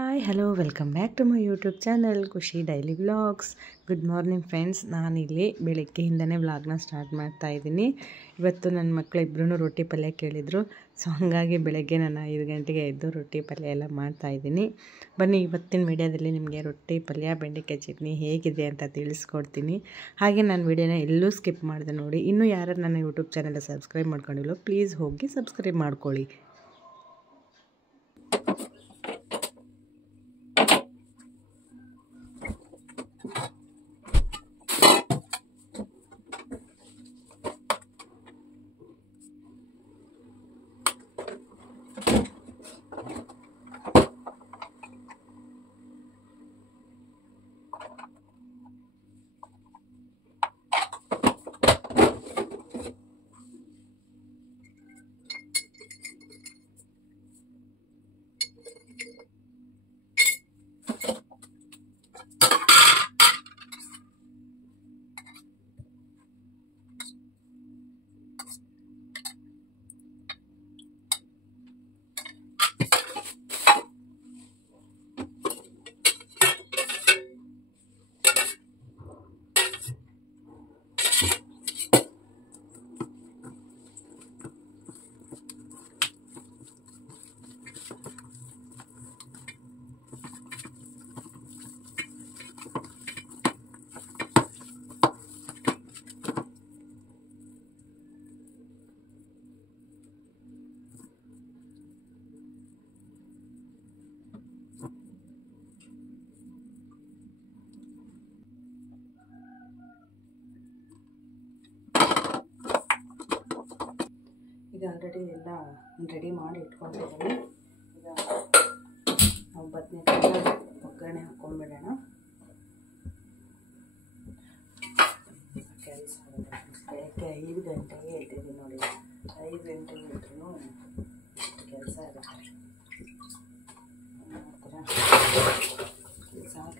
Hi hello welcome back to my YouTube channel Khushi daily vlogs. Good morning friends. ನಾನಿಲ್ಲಿ ಬೆಳಗ್ಗೆಯಿಂದನೇ ವ್ಲಾಗ್ನ start ಮಾಡ್ತಾ ಇದ್ದೀನಿ. ಇವತ್ತು ನನ್ನ ಮಕ್ಕಳಿಬ್ರು ರೊಟ್ಟಿ ಪಲ್ಯ ಕೇಳಿದರು. ಸೊ ಹಾಗಾಗಿ ಬೆಳಗ್ಗೆ ನಾನು 5 ಗಂಟೆಗೆ ಎದ್ದು ರೊಟ್ಟಿ ಪಲ್ಯ ಎಲ್ಲ ಮಾಡ್ತಾಯಿದ್ದೀನಿ. ಬನ್ನಿ ಇವತ್ತಿನ ವಿಡಿಯೋದಲ್ಲಿ ನಿಮಗೆ ರೊಟ್ಟಿ ಪಲ್ಯ ಬೆಂಡೆಕಾಯಿ ಚಟ್ನಿ ಹೇಗಿದೆ ಅಂತ ತಿಳಿಸ್ಕೊಡ್ತೀನಿ. ಹಾಗೆ ನಾನು ವಿಡಿಯೋನ ಎಲ್ಲೂ ಸ್ಕಿಪ್ ಮಾಡಿದೆ ನೋಡಿ. ಇನ್ನೂ ಯಾರು ನನ್ನ ಯೂಟ್ಯೂಬ್ ಚಾನಲ್ ಸಬ್ಸ್ಕ್ರೈಬ್ ಮಾಡ್ಕೊಂಡಿಲ್ಲೋ ಪ್ಲೀಸ್ ಹೋಗಿ ಸಬ್ಸ್ಕ್ರೈಬ್ ಮಾಡ್ಕೊಳ್ಳಿ. ಈಗ ಆಲ್ರೆಡಿ ಎಲ್ಲ ರೆಡಿ ಮಾಡಿ ಇಟ್ಕೊಂಡಿದ್ದೀನಿ. ಈಗ ನಾವು ಬದನೆಕಾಯಿನ ಒಗ್ಗರಣೆ ಹಾಕ್ಕೊಂಡ್ಬಿಡೋಣ. ಕೆಲಸ ಬೆಳಗ್ಗೆ 5 ಗಂಟೆಗೆ ಎದ್ದಿದ್ದೀನಿ ನೋಡಿ. 5 ಗಂಟೆಗೆ ಎದ್ರೂ ಕೆಲಸ ಇರುತ್ತೆ.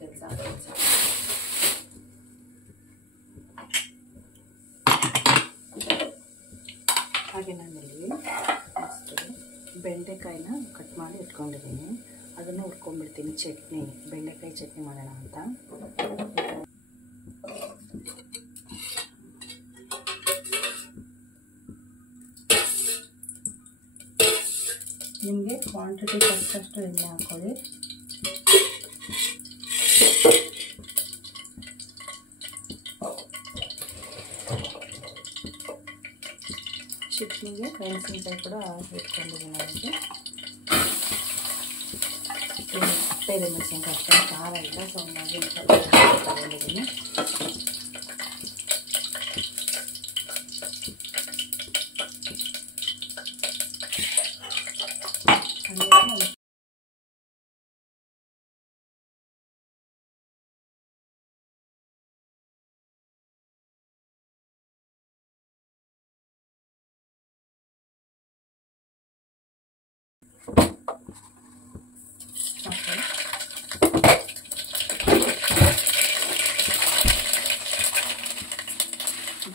ಕೆಲಸ ಹಾಗೆ ನಾನಿಲ್ಲಿ ಫಸ್ಟು ಬೆಂಡೆಕಾಯಿನ ಕಟ್ ಮಾಡಿ ಇಟ್ಕೊಂಡಿದ್ದೀನಿ. ಅದನ್ನು ಹುರ್ಕೊಂಡ್ಬಿಡ್ತೀನಿ. ಚಟ್ನಿ, ಬೆಂಡೆಕಾಯಿ ಚಟ್ನಿ ಮಾಡೋಣ ಅಂತ. ನಿಮಗೆ ಕ್ವಾಂಟಿಟಿ ತಕ್ಕಷ್ಟು ಎಣ್ಣೆ ಹಾಕ್ಕೊಳ್ಳಿ. ಚಟ್ನಿಗೆ ಮೆಣಸಿನ್ಕಾಯಿ ಕೂಡ ಇಟ್ಕೊಂಡಿದ್ದೀನಿ. ಅದಕ್ಕೆ ಬೇರೆ ಮೆಣಸಿನ್ಕಾಯಿ ಅಷ್ಟೊಂದು ಖಾರ ಇಲ್ಲ, ಸೊ ಹಂಗಾಗಿ ತಗೊಂಡಿದ್ದೀನಿ.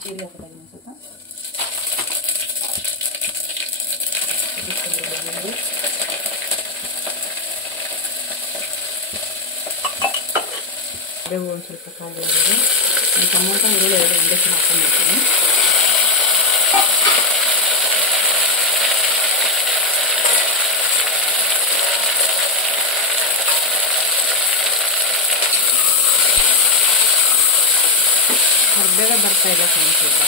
ಜೀರಿಗೆ ಹಾಕೋದಾಗಿ ಸ್ವಲ್ಪ ಬೇವು ಒಂದು ಸ್ವಲ್ಪ ಖಾಲಿ ಆಗಿದೆ. ಟೊಮೊಟೊ ಈರುಳ್ಳಿ 2 ಒಂದೇ ಸಲ ಹಾಕೊಂಡ್ಬಿಡ್ತೀನಿ. ಬೇಗ ಬರ್ತಾ ಇಲ್ಲ ಕಾಣಿಸ್ತಿಲ್ಲ.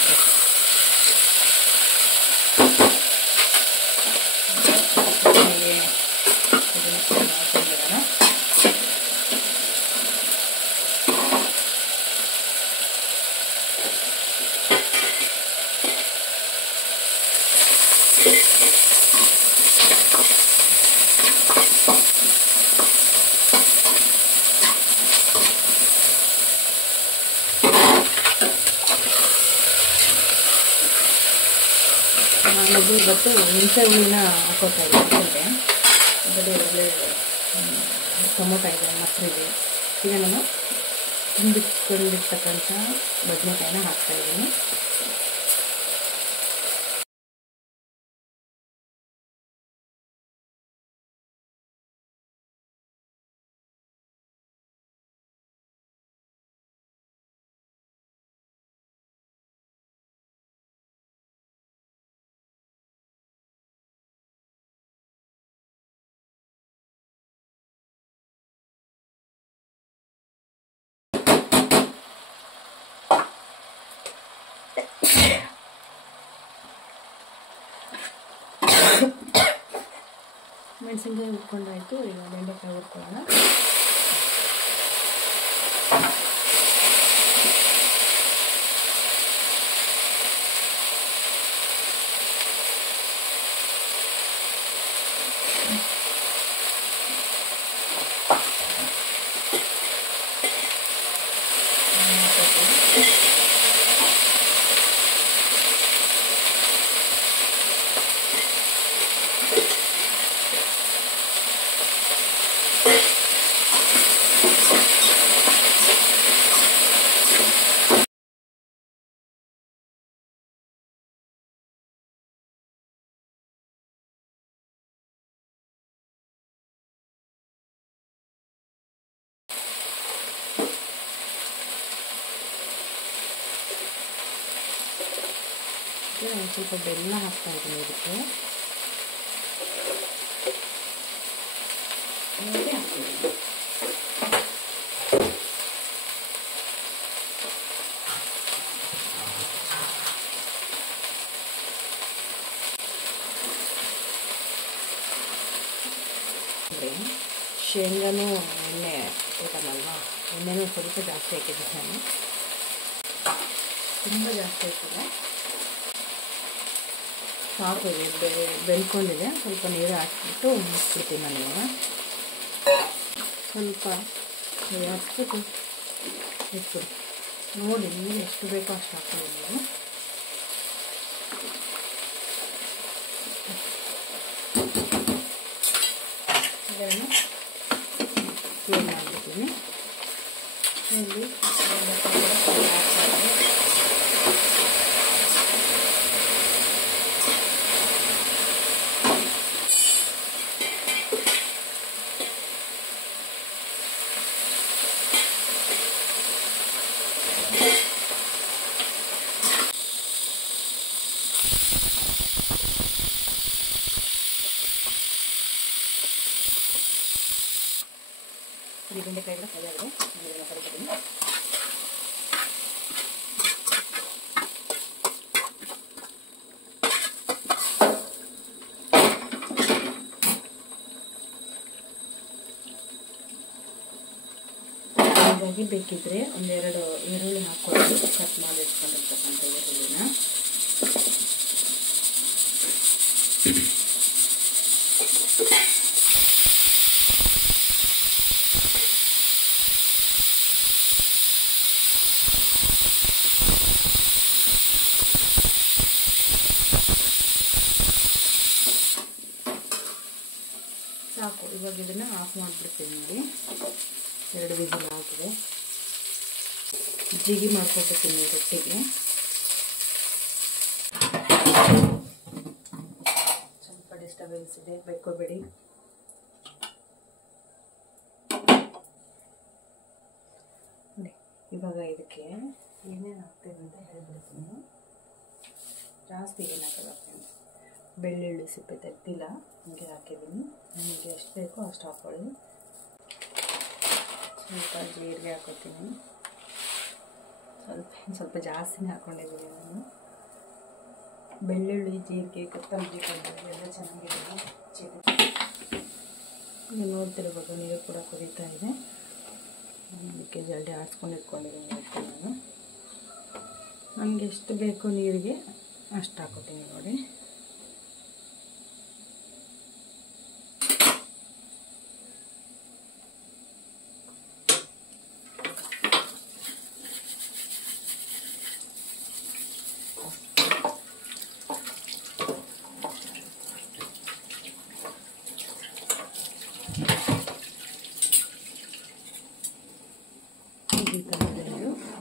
ನಾನದು ಇವತ್ತು ಹುಣಸೆ ಹುಳಿನ ಹಾಕೋತಾ ಇದ್ದೆ. ಅದರಲ್ಲಿ ಒಳ್ಳೆ ಟೊಮೊಟೊ ಇದೆ, ಮೊಸರಿದೆ. ಈಗ ನಾನು ತುಂಬಿಟ್ಕೊಂಡಿರ್ತಕ್ಕಂಥ ಬದನೆಕಾಯಿನ ಹಾಕ್ತಾಯಿದ್ದೀನಿ. ಮೆಣಸಿನ್ಕಾಯಿ ಹುರ್ಕೊಂಡಾಯಿತು. ಈಗ ಬೆಂಡೆಕಾಯಿ ಹುರ್ಕೊಳ್ಳೋಣ. ಒಂದು ಸ್ವಲ್ಪ ಬೆಲ್ಲ ಹಾಕ್ತಾ ಇದ್ದೀನಿ ಇದಕ್ಕೆ. ಶೇಂಗಾನು ಎಣ್ಣೆ ಬೇಕಲ್ವಾ, ಎಣ್ಣೆನೂ ಸ್ವಲ್ಪ ಜಾಸ್ತಿ ಹಾಕಿದ್ದೆ ನಾನು, ತುಂಬ ಜಾಸ್ತಿ ಹಾಕಿಲ್ಲ, ಸಾಕು ಬೆಳ್ಕೊಂಡಿದೆ. ಸ್ವಲ್ಪ ನೀರು ಹಾಕ್ಬಿಟ್ಟು ಮುಚ್ಚಿಬಿಡ್ತೀನಿ ನಾನು. ಸ್ವಲ್ಪ ಹಚ್ಬಿಟ್ಟು ಇಟ್ಟು ನೋಡಿ, ನೀರು ಎಷ್ಟು ಬೇಕೋ ಅಷ್ಟು ಹಾಕ್ಕೊಂಡಿದ್ದೀನಿ. ಇದನ್ನು ಕ್ಲೀನ್ ಮಾಡಿಬಿಡ್ತೀನಿ. ಇಲ್ಲಿ ಬೆಂಡೆಕಾಯಿ ಕೂಡ ಕೈಯಾಗಿದೆ, ನೀರೆಲ್ಲ ಕರಿತೀನಿ. ಹಾಗಾಗಿ ಬೇಕಿದ್ರೆ ಒಂದೆರಡು ಈರುಳ್ಳಿ ಹಾಕ್ಕೊಂಡು ಕಟ್ ಮಾಡಿ ಇಟ್ಕೊಂಡಿರ್ತಕ್ಕಂಥ ಈರುಳ್ಳಿನ ಸಾಕು. ಇವಾಗ ಇದನ್ನು ಆಫ್ ಮಾಡಿಬಿಡ್ತೀನಿ ನೋಡಿ. 2 ವಿಸಿಲ್ ಆಗಿದೆ. ಜಿಗಿ ಮಾಡ್ಕೊಳ್ತೀನಿ ರೊಟ್ಟಿಗೆ. ಸ್ವಲ್ಪ ಡಿಸ್ಟರ್ಬೆನ್ಸ್ ಇದೆ, ಬೇಕೋಬೇಡಿ. ಇವಾಗ ಇದಕ್ಕೆ ಏನೇನು ಹಾಕ್ತೀನಿ ಅಂತ ಹೇಳ್ಬಿಡ್ತೀನಿ. ಜಾಸ್ತಿ ಏನಾಗಲ್ಲ ಫ್ರೆಂಡ್ಸ್. ಬೆಳ್ಳುಳ್ಳಿ ಸಿಪ್ಪೆ ತೆಗ್ದಿಲ್ಲ, ಹೀಗೆ ಹಾಕಿದ್ದೀನಿ. ನಿಮಗೆ ಎಷ್ಟು ಬೇಕೋ ಅಷ್ಟು ಹಾಕ್ಕೊಳ್ಳಿ. ಸ್ವಲ್ಪ ಜೀರಿಗೆ ಹಾಕೋತೀನಿ, ಸ್ವಲ್ಪ ಜಾಸ್ತಿನೇ ಹಾಕ್ಕೊಂಡಿದ್ದೀನಿ ನಾನು. ಬೆಳ್ಳುಳ್ಳಿ, ಜೀರಿಗೆ, ಕೊತ್ತಂಬರಿ ಎಲ್ಲ ಚೆನ್ನಾಗಿದೆ. ನೀವು ನೋಡ್ತಿರ್ಬೋದು, ನೀರು ಕೂಡ ಕುದೀತಾ ಇದೆ. ಅದಕ್ಕೆ ಜಲ್ದಿ ಆರಿಸ್ಕೊಂಡು ಇಟ್ಕೊಂಡಿದ್ದೀನಿ ನಾನು. ನಮಗೆ ಎಷ್ಟು ಬೇಕೋ ನೀರಿಗೆ ಅಷ್ಟು ಹಾಕೋತೀನಿ ನೋಡಿ.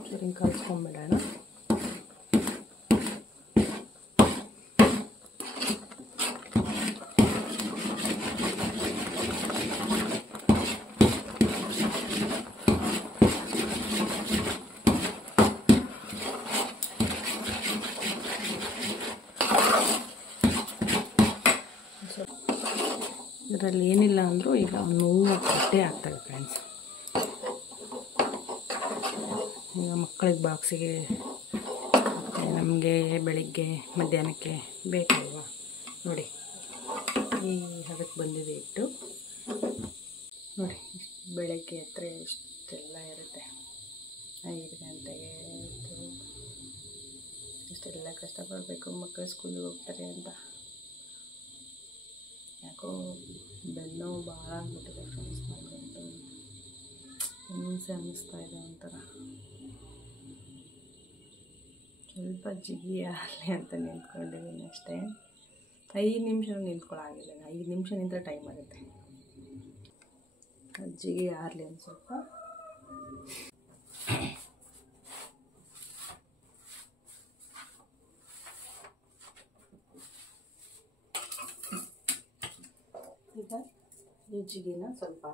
ಸರಿ ಕಲಿಸ್ಕೊಂಡ್ಬಿಡೋಣ. ಇದರಲ್ಲಿ ಏನಿಲ್ಲ ಅಂದರೂ ಈಗ 100 ಬಟ್ಟೆ ಆಗ್ತವೆ ಫ್ರೆಂಡ್ಸ್. ಈಗ ಮಕ್ಕಳಿಗೆ ಬಾಕ್ಸಿಗೆ, ನಮಗೆ ಬೆಳಿಗ್ಗೆ ಮಧ್ಯಾಹ್ನಕ್ಕೆ ಬೇಕಲ್ವ ನೋಡಿ. ಈ ಹದಕ್ಕೆ ಬಂದಿದೆ ಇಟ್ಟು ನೋಡಿ ಬೆಳಗ್ಗೆ ಹತ್ರ ಇಷ್ಟೆಲ್ಲ ಇರುತ್ತೆ. 5 ಗಂಟೆಗೆ ಇಷ್ಟೆಲ್ಲ ಕಷ್ಟಪಡಬೇಕು, ಮಕ್ಕಳು ಸ್ಕೂಲಿಗೆ ಹೋಗ್ತಾರೆ ಅಂತ. ಯಾಕೋ ಬೆನ್ನು ಭಾಳ ಆಗ್ಬಿಟ್ಟಿದೆ ಫ್ರೆಂಡ್ಸ್. ನನಗಂತೂ ಹಿಂಸೆ ಅನ್ನಿಸ್ತಾ ಇದೆ ಒಂಥರ. ಸ್ವಲ್ಪ ಜಿಗಿ ಆಗಲಿ ಅಂತ ನಿಂತ್ಕೊಂಡಿದ್ದೀನಿ ಅಷ್ಟೇ. 5 ನಿಮಿಷ ನಿಂತ್ಕೊಳ್ಳಾಗಿಲ್ಲ. 5 ನಿಮಿಷ ನಿಂತರೆ ಟೈಮ್ ಆಗುತ್ತೆ. ಜಿಗಿ ಆರಲಿ ಒಂದು ಸ್ವಲ್ಪ. ಈಗ ಈ ಜಿಗಿನ ಸ್ವಲ್ಪ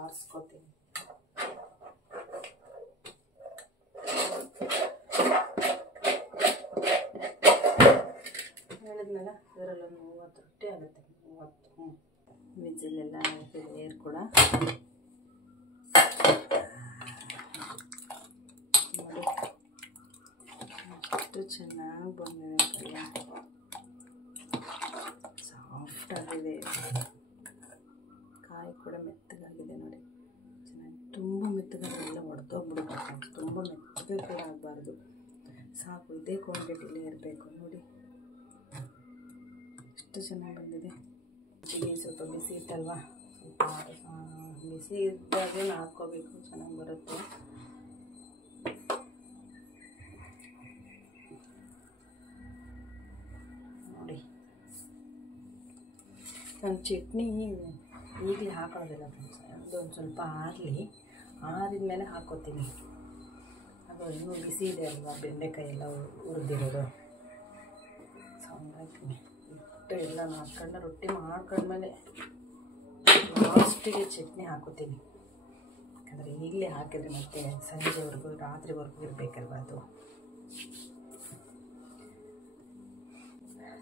ಆರಿಸ್ಕೋತೀನಿ. ಹೇಳಿದ್ಮೇಲೆ ಇದರಲ್ಲೊಂದು 30 ರೊಟ್ಟಿ ಆಗುತ್ತೆ. 30 ವಿಜಿಲೆಲ್ಲ ಏರ್ ಕೂಡ ನೋಡಿ ಎಷ್ಟು ಚೆನ್ನಾಗಿ ಬಂದಿದೆ. ಪಲ್ಯ ಸಾಫ್ಟ್ ಆಗಿದೆ, ಕಾಯಿ ಕೂಡ ಮೆತ್ತಗಾಗಿದೆ ನೋಡಿ ಚೆನ್ನಾಗಿ. ತುಂಬ ಮೆತ್ತಗಾಗೆಲ್ಲ ಒಡೆದೋಗ್ಬಿಡ್ಬೇಕು, ತುಂಬ ಮೆತ್ತಗೆ ಕೂಡ ಆಗಬಾರ್ದು. ಸಾಕು, ಇದೇ ಕ್ವಾಂಟಿಟಿಲೇ ಇರಬೇಕು ನೋಡಿ. ಎಷ್ಟು ಚೆನ್ನಾಗಿ ಬಂದಿದೆ. ಜಿಗಿ ಸ್ವಲ್ಪ ಬಿಸಿ ಇತ್ತಲ್ವ, ಸ್ವಲ್ಪ ಬಿಸಿ ಇದ್ದಾಗೆ ಹಾಕ್ಕೋಬೇಕು, ಚೆನ್ನಾಗಿ ಬರುತ್ತೆ. ನೋಡಿ ನಾನು ಚಟ್ನಿ ಈಗಲೇ ಹಾಕೋದಿಲ್ಲ ಫ್ರೆಂಡ್ಸ್. ಅದೊಂದು ಸ್ವಲ್ಪ ಆರಿದ ಮೇಲೆ ಹಾಕ್ಕೋತೀನಿ. ಅದು ಇನ್ನೂ ಬಿಸಿ ಇದೆ ಅಲ್ವಾ, ಬೆಂಡೆಕಾಯಿ ಎಲ್ಲ ಹುರಿದಿರೋದು. ಸೊ ಹಂಗಾಗಿ ಹಿಟ್ಟು ಎಲ್ಲ ಹಾಕ್ಕೊಂಡು ರೊಟ್ಟಿ ಮಾಡ್ಕೊಂಡ್ಮೇಲೆ ಲಾಸ್ಟಿಗೆ ಚಟ್ನಿ ಹಾಕೋತೀನಿ. ಯಾಕಂದರೆ ಈಗಲೇ ಹಾಕಿದ್ರೆ ಮತ್ತೆ ಸಂಜೆವರೆಗೂ ರಾತ್ರಿವರೆಗೂ ಇರಬೇಕಲ್ವ ಅದು.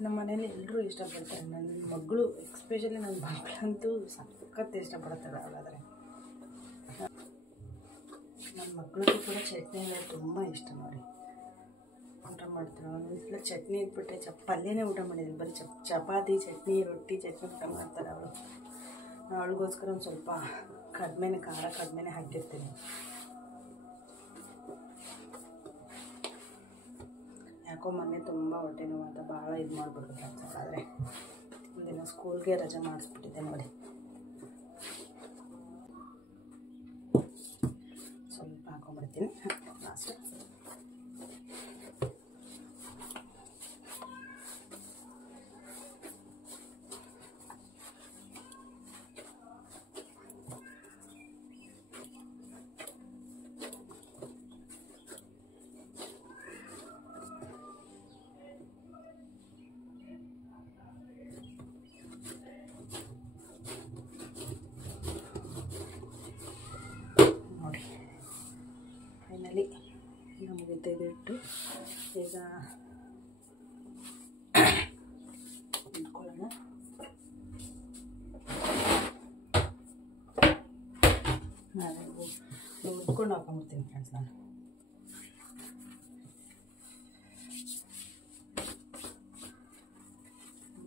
ನಮ್ಮ ಮನೇಲಿ ಎಲ್ಲರೂ ಇಷ್ಟಪಡ್ತಾರೆ. ನನ್ನ ಮಗಳು ಎಕ್ಸ್ಪೆಷಲಿ ನನ್ನ ಮಗಳಂತೂ ಸಖತ್ ಇಷ್ಟಪಡ್ತಾಳೆ. ಹಾಗಾದರೆ ನನ್ನ ಮಗಳಿಗೂ ಕೂಡ ಚಟ್ನಿ ಅಂದರೆ ತುಂಬ ಇಷ್ಟ ನೋಡಿ. ಊಟ ಮಾಡ್ತಾರೆ ಒಂದೊಂದ್ಸಲ ಚಟ್ನಿ ಇಟ್ಬಿಟ್ಟೆ ಪಲ್ಯನೇ ಊಟ ಮಾಡಿದ್ದೀನಿ. ಬರೀ ಚಪಾತಿ ಚಟ್ನಿ ರೊಟ್ಟಿ ಚಟ್ನಿ ಊಟ ಮಾಡ್ತಾರೆ ಅವಳು. ಅವಳಿಗೋಸ್ಕರ ಒಂದು ಸ್ವಲ್ಪ ಖಾರ ಕಡಿಮೆನೇ ಹಾಕಿರ್ತೀನಿ. ಯಾಕೋ ಮೊನ್ನೆ ತುಂಬ ಹೊಟ್ಟೆ ನೋವು ಅಂತ ಭಾಳ ಇದು ಮಾಡಿಬಿಟ್ರು ಕೆಲಸ. ಆದರೆ ಒಂದಿನ ಸ್ಕೂಲ್ಗೆ ರಜೆ ಮಾಡಿಸ್ಬಿಟ್ಟಿದ್ದೆ ನೋಡಿ. ಸ್ವಲ್ಪ ಹಾಕೊಂಡ್ಬಿಡ್ತೀನಿ ಲಾಸ್ಟ್. ಫೈನಲಿ ನಮಗೆ ತೆಗೆದಿಟ್ಟು ಈಗ ಇಟ್ಕೊಳ್ಳೋಣ. ನಾನು ಉದ್ಕೊಂಡು ಹಾಕೊಂಡ್ಬಿಡ್ತೀನಿ ಫ್ರೆಂಡ್ಸ್. ನಾನು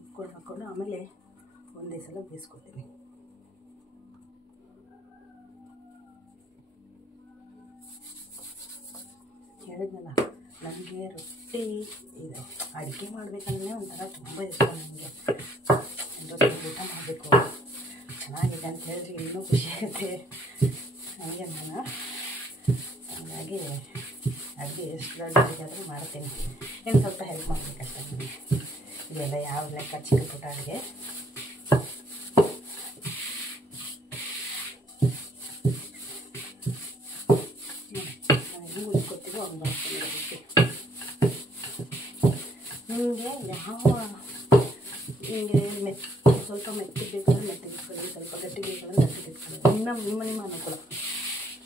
ಉದ್ಕೊಂಡು ಹಾಕ್ಕೊಂಡು ಆಮೇಲೆ ಒಂದೇ ಸಲ ಬೇಯಿಸ್ಕೊತೀನಿ. ಹೇಳಿದ್ನಲ್ಲ, ನನಗೆ ರೊಟ್ಟಿ ಇದು ಅಡುಗೆ ಮಾಡಬೇಕಂದ್ರೆ ಒಂಥರ ತುಂಬ ಇಷ್ಟ. ನನಗೆ ಎಲ್ಲರೂ ಊಟ ಮಾಡಬೇಕು ಚೆನ್ನಾಗಿದೆ ಅಂತ ಹೇಳಿದ್ರೆ ಇನ್ನೂ ಖುಷಿಯಾಗುತ್ತೆ ನನಗೆ. ಹಾಗಾಗಿ ಅಡುಗೆ ಎಷ್ಟು ದೊಡ್ಡದಾದರೂ ಮಾಡ್ತೀನಿ. ಏನು ಸ್ವಲ್ಪ ಹೆಲ್ಪ್ ಮಾಡಬೇಕಷ್ಟೆ ನನಗೆ. ಇದೆಲ್ಲ ಯಾವ ಲೆಕ್ಕ ಚಿಕ್ಕ ಪುಟ್ಟ ಅಡುಗೆ. ನಿಮಗೆ ಸ್ವಲ್ಪ ಮೆತ್ತಗೆ ಬೇಕಂದ್ರೆ ಮೆತ್ತಗೆ ಇಟ್ಕೊಳ್ಳಿ, ಸ್ವಲ್ಪ ಗಟ್ಟಿ ಬೇಕಂದ್ರೆ ಗಟ್ಟಿ ಇಟ್ಕೊಳ್ಳಿ. ನಿಮ್ಮ ಅನುಕೂಲ.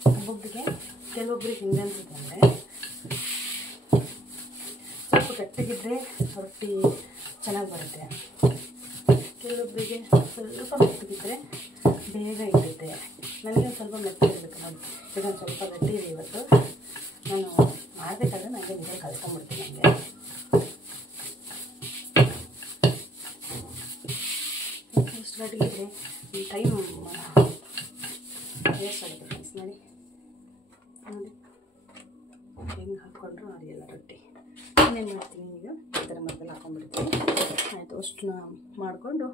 ಒಬ್ಬೊಬ್ಬರಿಗೆ ಕೆಲವೊಬ್ಬರಿಗೆ ಹಿಂಗೆ ಅನ್ಸುತ್ತೆ ಅಂದರೆ ಸ್ವಲ್ಪ ಗಟ್ಟಿಗಿದ್ರೆ ರೊಟ್ಟಿ ಚೆನ್ನಾಗಿ ಬರುತ್ತೆ. ಕೆಲವೊಬ್ಬರಿಗೆ ಸ್ವಲ್ಪ ಮೆತ್ತಗಿದ್ರೆ ಬೇಗ ಇರುತ್ತೆ. ನನಗೆ ಒಂದು ಸ್ವಲ್ಪ ಮೆತ್ತಗಿರಬೇಕು ನೋಡಿ. ಇದೊಂದು ಸ್ವಲ್ಪ ಗಟ್ಟಿ ಇದೆ. ಇವತ್ತು ನಾನು ಮಾಡಬೇಕಾದ್ರೆ ನನಗೆ ನೀರಲ್ಲಿ ಕಲ್ತ್ಕೊಂಡ್ಬಿಡ್ತೀನಿ. ನನಗೆ ಇಷ್ಟು ಗಟ್ಟಿಗಿದ್ರೆ ಟೈಮ್ ವೇಸ್ಟ್ ಆಗುತ್ತೆ ಫ್ರೆಂಡ್ಸ್. ನೋಡಿ ಹೆಂಗೆ ಹಾಕ್ಕೊಂಡ್ರು ಅರಿಯಲ್ಲ ರೊಟ್ಟಿ. ಇನ್ನೇನು ಮಾಡ್ತೀನಿ ಈಗ ಈ ಥರ ಮದ್ದೆಲ್ಲ ಹಾಕ್ಕೊಂಡ್ಬಿಡ್ತೀನಿ. ಆಯಿತು, ಅಷ್ಟನ್ನ ಮಾಡಿಕೊಂಡು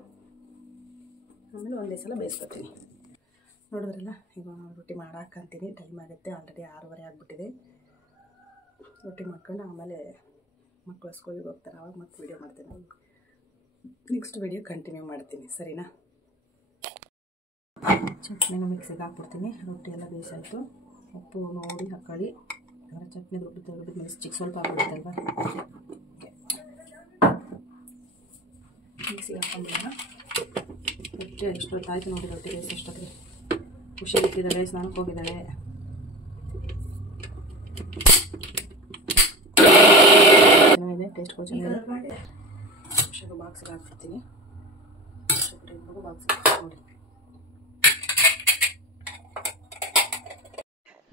ಆಮೇಲೆ ಒಂದೇ ಸಲ ಬೇಯಿಸ್ಕೊತೀನಿ. ನೋಡಿದ್ರಲ್ಲ, ಈಗ ರೊಟ್ಟಿ ಮಾಡಾಕಂತೀನಿ. ಟೈಮ್ ಆಗುತ್ತೆ, ಆಲ್ರೆಡಿ 6:30 ಆಗಿಬಿಟ್ಟಿದೆ. ರೊಟ್ಟಿ ಮಾಡ್ಕೊಂಡು ಆಮೇಲೆ ಮಕ್ಕಳು ಸ್ಕೂಲಿಗೆ ಹೋಗ್ತಾರೆ, ಆವಾಗ ಮತ್ತೆ ವೀಡಿಯೋ ಮಾಡ್ತೀನಿ. ನೆಕ್ಸ್ಟ್ ವೀಡಿಯೋ ಕಂಟಿನ್ಯೂ ಮಾಡ್ತೀನಿ, ಸರಿನಾ? ಚಟ್ನಿನ ಮಿಕ್ಸಿಗೆ ಹಾಕ್ಬಿಡ್ತೀನಿ. ರೊಟ್ಟಿ ಎಲ್ಲ ಬೇಯಿಸಾಯಿತು. ಉಪ್ಪು ನೋಡಿ ಹಾಕೊಳ್ಳಿ, ಅಂದರೆ ಚಟ್ನಿ ದೊಡ್ಡದು ಮಿಕ್ಸಿಗೆ ಸ್ವಲ್ಪ ಆಗಿಬಿಡುತ್ತಲ್ವ. ಓಕೆ, ಮಿಕ್ಸಿಗೆ ಹಾಕ್ಕೊಂಡ್ಬಿಡೋಣ. ರೊಟ್ಟಿ ಎಷ್ಟೊತ್ತಾಯಿತು ನೋಡಿ, ರೊಟ್ಟಿ ಬೇಯಿಸಿ ಎಷ್ಟೊತ್ತಿಗೆ. ಖುಷಿ ಇಟ್ಟಿದ್ದಾಳೆ, ಸ್ನಾನಕ್ಕೆ ಹೋಗಿದ್ದಾಳೆ. ಚೆನ್ನಾಗಿದೆ, ಟೇಸ್ಟ್ ಚೆನ್ನಾಗಿದೆ. ಖುಷಿಗೂ ಬಾಕ್ಸಿಗೆ ಹಾಕ್ಬಿಡ್ತೀನಿ. ಬಾಕ್ಸಿಗೆ ನೋಡಿ.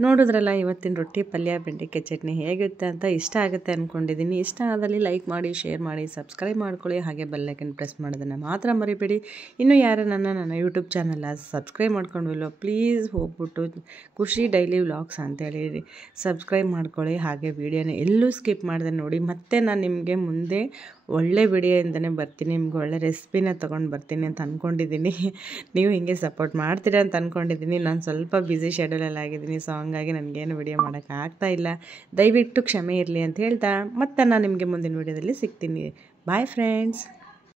ನೋಡಿದ್ರಲ್ಲ ಇವತ್ತಿನ ರೊಟ್ಟಿ ಪಲ್ಯ ಬೆಂಡೆಕಾಯಿ ಚಟ್ನಿ ಹೇಗಿರುತ್ತೆ ಅಂತ. ಇಷ್ಟ ಆಗುತ್ತೆ ಅಂದ್ಕೊಂಡಿದ್ದೀನಿ. ಇಷ್ಟ ಆದಲ್ಲಿ ಲೈಕ್ ಮಾಡಿ, ಶೇರ್ ಮಾಡಿ, ಸಬ್ಸ್ಕ್ರೈಬ್ ಮಾಡ್ಕೊಳ್ಳಿ. ಹಾಗೆ ಬೆಲ್ಲೈಕನ್ ಪ್ರೆಸ್ ಮಾಡೋದನ್ನು ಮಾತ್ರ ಮರಿಬೇಡಿ. ಇನ್ನೂ ಯಾರು ನನ್ನ ಯೂಟ್ಯೂಬ್ ಚಾನಲ್ ಸಬ್ಸ್ಕ್ರೈಬ್ ಮಾಡ್ಕೊಂಡಿಲ್ಲೋ ಪ್ಲೀಸ್ ಹೋಗ್ಬಿಟ್ಟು ಖುಷಿ ಡೈಲಿ ವ್ಲಾಗ್ಸ್ ಅಂತೇಳಿ ಸಬ್ಸ್ಕ್ರೈಬ್ ಮಾಡ್ಕೊಳ್ಳಿ. ಹಾಗೆ ವೀಡಿಯೋನ ಎಲ್ಲೂ ಸ್ಕಿಪ್ ಮಾಡಿದೆ ನೋಡಿ. ಮತ್ತೆ ನಾನು ನಿಮಗೆ ಮುಂದೆ ಒಳ್ಳೆ ವಿಡಿಯೋಯಿಂದನೇ ಬರ್ತೀನಿ, ನಿಮ್ಗೆ ಒಳ್ಳೆ ರೆಸಿಪಿನ ತೊಗೊಂಡು ಬರ್ತೀನಿ ಅಂತ ಅಂದ್ಕೊಂಡಿದ್ದೀನಿ. ನೀವು ಹಿಂಗೆ ಸಪೋರ್ಟ್ ಮಾಡ್ತೀರಾ ಅಂತ ಅಂದ್ಕೊಂಡಿದ್ದೀನಿ. ನಾನು ಸ್ವಲ್ಪ ಬ್ಯುಸಿ ಶೆಡ್ಯೂಲಲ್ಲಿ ಆಗಿದ್ದೀನಿ, ಸೊ ಹಂಗಾಗಿ ನನಗೇನು ವಿಡಿಯೋ ಮಾಡೋಕ್ಕಾಗ್ತಾಯಿಲ್ಲ. ದಯವಿಟ್ಟು ಕ್ಷಮೆ ಇರಲಿ ಅಂತ ಹೇಳ್ತಾ ಮತ್ತೆ ನಾನು ನಿಮಗೆ ಮುಂದಿನ ವಿಡಿಯೋದಲ್ಲಿ ಸಿಗ್ತೀನಿ. Bye friends.